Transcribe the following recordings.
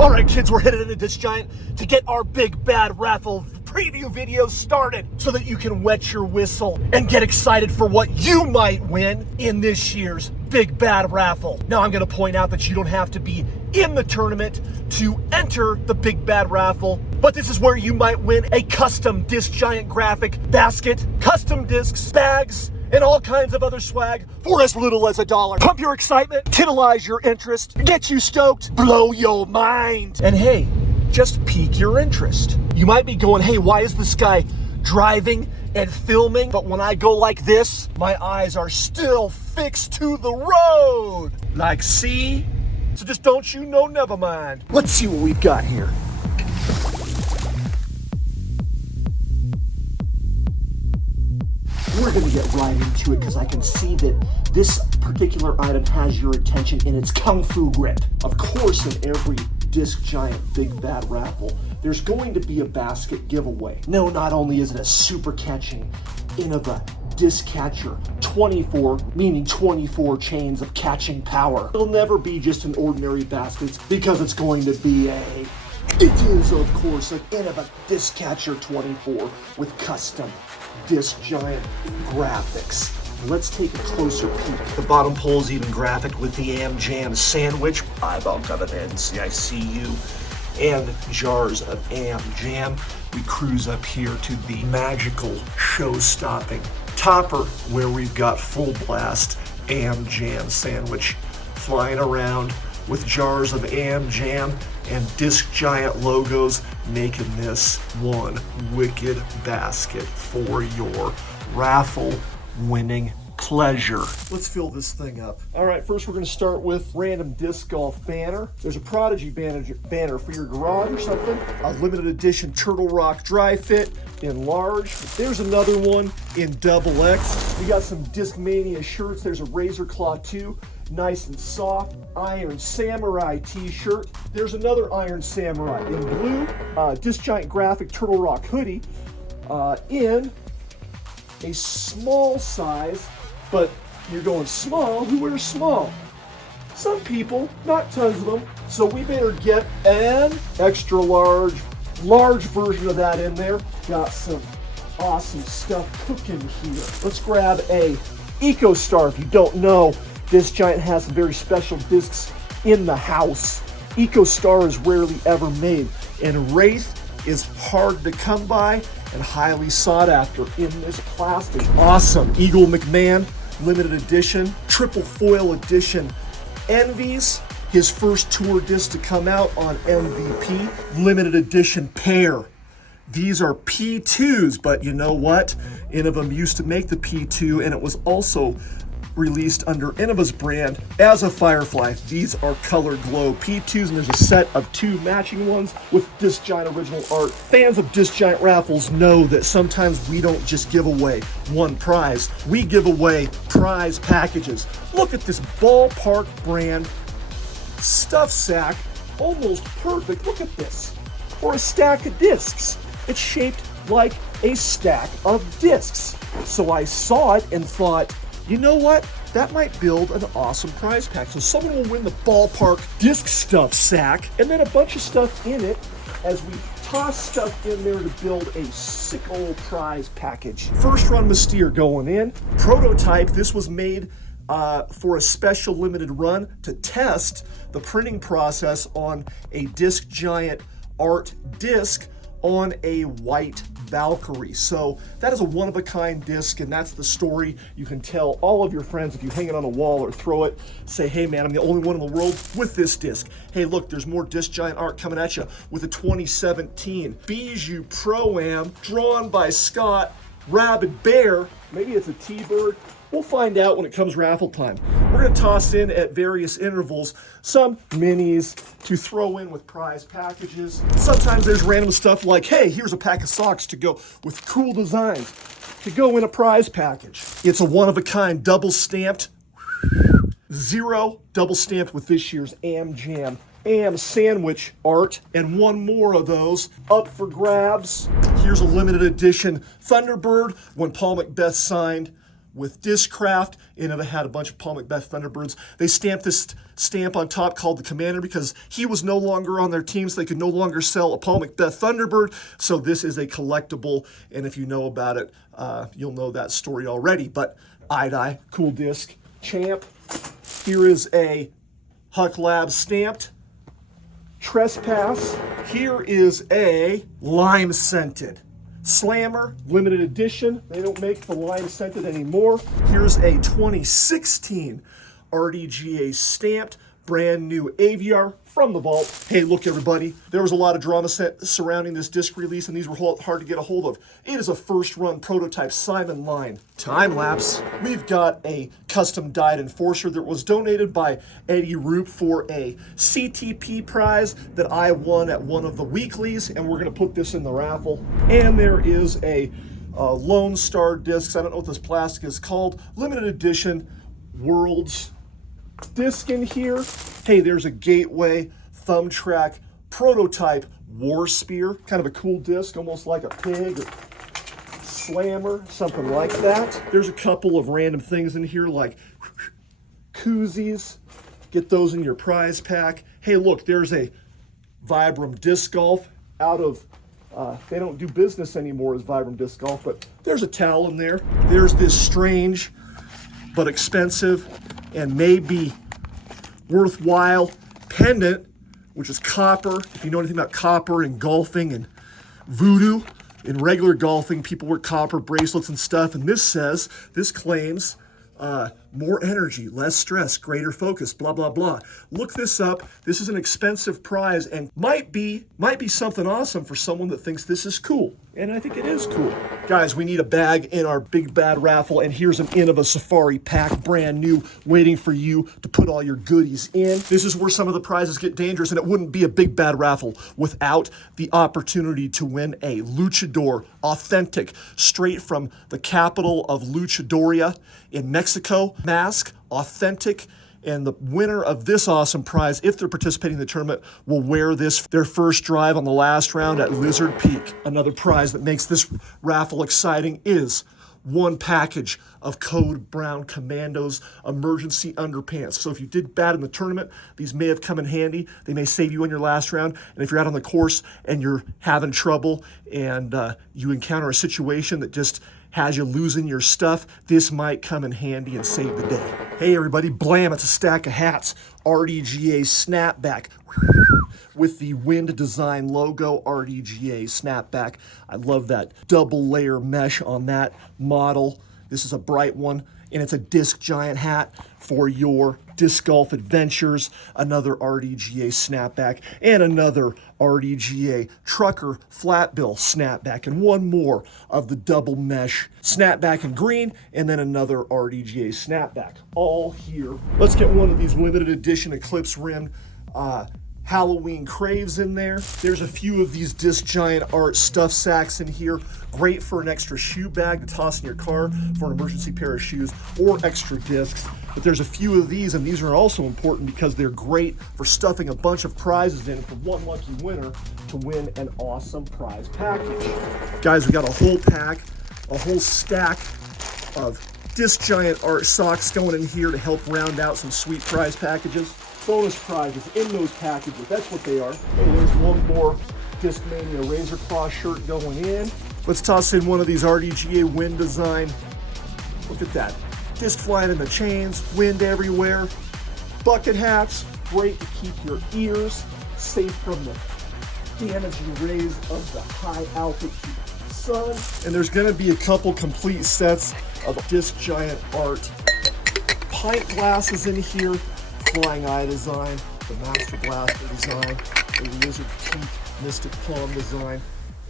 All right, kids, we're headed into Disc Giant to get our big bad raffle preview video started so that you can wet your whistle and get excited for what you might win in this year's big bad raffle. Now, I'm going to point out that you don't have to be in the tournament to enter the big bad raffle, but this is where you might win a custom Disc Giant graphic basket, custom discs, bags, and all kinds of other swag for as little as $1. Pump your excitement, titilize your interest, get you stoked, blow your mind. And hey, just pique your interest. You might be going, hey, why is this guy driving and filming? But when I go like this, my eyes are still fixed to the road. Like, see? So just don't you know, never mind. Let's see what we've got here. We're gonna get right into it because I can see that this particular item has your attention in its Kung Fu grip. Of course, in every Disc Giant Big Bad Raffle, there's going to be a basket giveaway. No, not only is it a super catching Innova disc catcher, 24, meaning 24 chains of catching power. It'll never be just an ordinary basket because it's going to be it is, of course, an Innova disc catcher 24 with custom Disc Giant graphics. Let's take a closer peek. The bottom pole is even graphic with the Am Jam sandwich, eyeball coming in, see I see you, and jars of Am Jam. We cruise up here to the magical, show-stopping topper where we've got full blast Am Jam sandwich flying around with jars of Am Jam and Disc Giant logos, making this one wicked basket for your raffle winning pleasure. Let's fill this thing up. All right, first we're going to start with random disc golf banner. There's a Prodigy banner for your garage or something. A limited edition Turtle Rock dry fit in large. There's another one in XX. We got some Discmania shirts. There's a Razor Claw 2. Nice and soft Iron Samurai t-shirt. There's another Iron Samurai in blue. Disc Giant graphic Turtle Rock hoodie in a small size, but you're going small. Who wears small? Some people, not tons of them. So we better get an extra large version of that in there. Got some awesome stuff cooking here. Let's grab a EcoStar. If you don't know, Disc Giant has some very special discs in the house. EcoStar is rarely ever made, and Wraith is hard to come by and highly sought after in this plastic. Awesome Eagle McMahon limited edition, triple foil edition Envies, his first tour disc to come out on MVP, limited edition pair. These are P2s, but you know what? Innova used to make the P2, and it was also released under Innova's brand as a Firefly. These are Color Glow P2s, and there's a set of 2 matching ones with Disc Giant original art. Fans of Disc Giant raffles know that sometimes we don't just give away one prize, we give away prize packages. Look at this Ballpark brand stuff sack, almost perfect. Look at this, for a stack of discs. It's shaped like a stack of discs. So I saw it and thought, you know what? That might build an awesome prize pack. So someone will win the Ballpark disc stuff sack, and then a bunch of stuff in it as we toss stuff in there to build a sick old prize package. First run Mystere going in. Prototype, this was made for a special limited run to test the printing process on a Disc Giant art disc on a white Valkyrie. So that is a one-of-a-kind disc, and that's the story. You can tell all of your friends if you hang it on a wall or throw it, say, hey man, I'm the only one in the world with this disc. Hey look, there's more Disc Giant art coming at you with a 2017 Bijou Pro-Am drawn by Scott Rabid Bear. Maybe it's a T-Bird. We'll find out when it comes raffle time. We're going to toss in at various intervals some minis to throw in with prize packages. Sometimes there's random stuff like, hey, here's a pack of socks to go with cool designs to go in a prize package. It's a one-of-a-kind double-stamped, 0 double-stamped with this year's Am Jam Am sandwich art, and one more of those up for grabs. Here's a limited edition Thunderbird when Paul Macbeth signed with Discraft, and it had a bunch of Paul Macbeth Thunderbirds. They stamped this stamp on top called the Commander because he was no longer on their team, so they could no longer sell a Paul Macbeth Thunderbird. So this is a collectible, and if you know about it, you'll know that story already. But Eye-Dye, cool disc. Champ, here is a Huck Labs stamped. Trespass, here is a lime scented. Slammer, limited edition. They don't make the lime scented anymore. Here's a 2016 RDGA stamped, brand new AVR from the vault. Hey, look everybody, there was a lot of drama surrounding this disc release, and these were hard to get a hold of. It is a first run prototype Simon line Time Lapse. We've got a custom dyed Enforcer that was donated by Eddie Roop for a CTP prize that I won at one of the weeklies, and we're gonna put this in the raffle. And there is a Lone Star discs, I don't know what this plastic is called, limited edition Worlds disc in here. Hey, there's a Gateway Thumb Track prototype War Spear, kind of a cool disc, almost like a pig or slammer, something like that. There's a couple of random things in here like koozies. Get those in your prize pack. Hey, look, there's a Vibram Disc Golf out of, they don't do business anymore as Vibram Disc Golf, but there's a towel in there. There's this strange but expensive and maybe worthwhile pendant, which is copper. If you know anything about copper and golfing and voodoo, in regular golfing, people wear copper bracelets and stuff, and this claims more energy, less stress, greater focus, blah, blah, blah. Look this up. This is an expensive prize and might be something awesome for someone that thinks this is cool. And I think it is cool. Guys, we need a bag in our big bad raffle, and here's an Innova Safari pack, brand new, waiting for you to put all your goodies in. This is where some of the prizes get dangerous, and it wouldn't be a big bad raffle without the opportunity to win a Luchador, authentic, straight from the capital of Luchadoria in Mexico, mask, authentic. And the winner of this awesome prize, if they're participating in the tournament, will wear this their first drive on the last round at Lizard Peak. Another prize that makes this raffle exciting is one package of Code Brown Commandos emergency underpants. So if you did bad in the tournament, these may have come in handy. They may save you on your last round. And if you're out on the course and you're having trouble and you encounter a situation that just has you losing your stuff, this might come in handy and save the day. Hey everybody, blam, it's a stack of hats. RDGA snapback with the Wind Design logo, RDGA snapback. I love that double layer mesh on that model. This is a bright one, and it's a disc giant hat for your disc golf adventures. Another RDGA snapback, and another RDGA trucker flat bill snapback, and one more of the double mesh snapback in green, and then another RDGA snapback, all here. Let's get one of these limited edition Eclipse rimmed Halloween Craves in there. There's a few of these Disc Giant Art stuff sacks in here. Great for an extra shoe bag to toss in your car for an emergency pair of shoes or extra discs. But there's a few of these, and these are also important because they're great for stuffing a bunch of prizes in for one lucky winner to win an awesome prize package. Guys, we got a whole pack, a whole stack of Disc Giant Art socks going in here to help round out some sweet prize packages. Bonus prizes in those packages, that's what they are. Hey, there's one more Discmania Razor Claw shirt going in. Let's toss in one of these RDGA Wind Design. Look at that. Disc flying in the chains, wind everywhere. Bucket hats, great to keep your ears safe from the damaging rays of the high altitude sun. And there's gonna be a couple complete sets of Disc Giant Art pint glasses in here. Flying Eye design, the Master Blaster design, the Lizard Peak Mystic Palm design,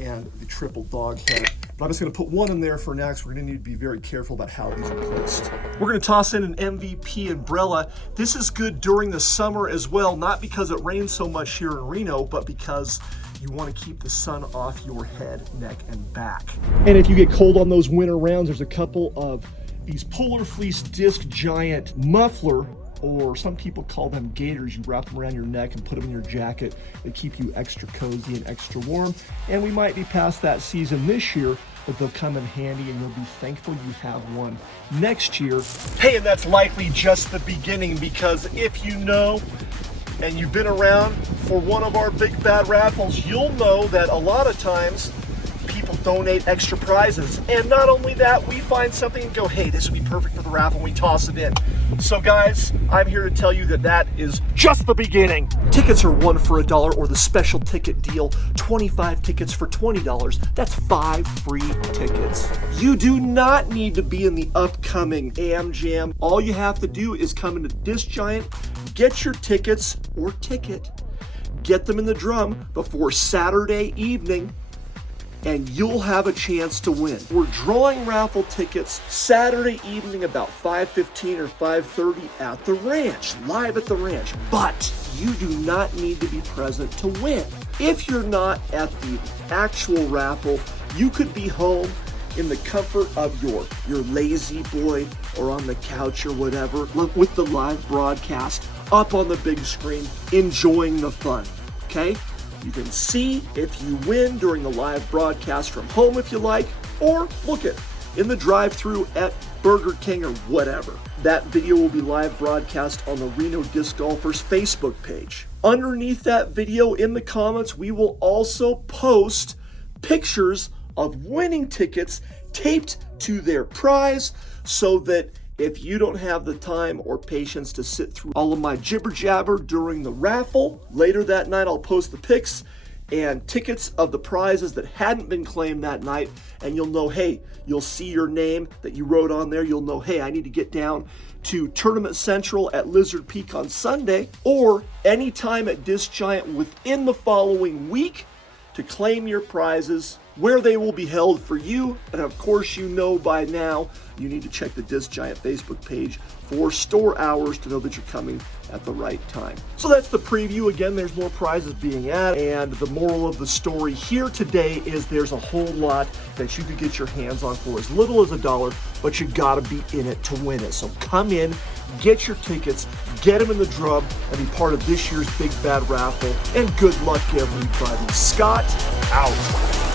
and the triple dog head. But I'm just going to put one in there for next. We're going to need to be very careful about how these are placed. We're going to toss in an MVP umbrella. This is good during the summer as well, not because it rains so much here in Reno, but because you want to keep the sun off your head, neck, and back. And if you get cold on those winter rounds, there's a couple of these Polar Fleece Disc Giant muffler, or some people call them gaiters. You wrap them around your neck and put them in your jacket. They keep you extra cozy and extra warm. And we might be past that season this year, but they'll come in handy and you'll be thankful you have one next year. Hey, and that's likely just the beginning, because if you know and you've been around for one of our big bad raffles, you'll know that a lot of times people donate extra prizes. And not only that, we find something and go, hey, this would be perfect for the raffle, and we toss it in. So guys, I'm here to tell you that that is just the beginning. Tickets are 1 for $1, or the special ticket deal, 25 tickets for $20. That's 5 free tickets. You do not need to be in the upcoming Am Jam. All you have to do is come into Disc Giant, get your tickets or ticket, get them in the drum before Saturday evening, and you'll have a chance to win. We're drawing raffle tickets Saturday evening about 5:15 or 5:30 at the ranch, live at the ranch. But you do not need to be present to win. If you're not at the actual raffle, you could be home in the comfort of your lazy boy or on the couch or whatever, with the live broadcast up on the big screen, enjoying the fun, okay? You can see if you win during the live broadcast from home if you like, or look it in the drive-thru at Burger King or whatever. That video will be live broadcast on the Reno Disc Golfers Facebook page. Underneath that video in the comments, we will also post pictures of winning tickets taped to their prize, so that if you don't have the time or patience to sit through all of my jibber jabber during the raffle, later that night I'll post the pics and tickets of the prizes that hadn't been claimed that night, and you'll know, hey, you'll see your name that you wrote on there. You'll know, hey, I need to get down to Tournament Central at Lizard Peak on Sunday, or anytime at Disc Giant within the following week to claim your prizes, where they will be held for you. And of course, you know by now, you need to check the Disc Giant Facebook page for store hours to know that you're coming at the right time. So that's the preview. Again, there's more prizes being added, and the moral of the story here today is there's a whole lot that you could get your hands on for as little as $1, but you gotta be in it to win it. So come in, get your tickets, get them in the drum, and be part of this year's Big Bad Raffle, and good luck, everybody. Scott, out.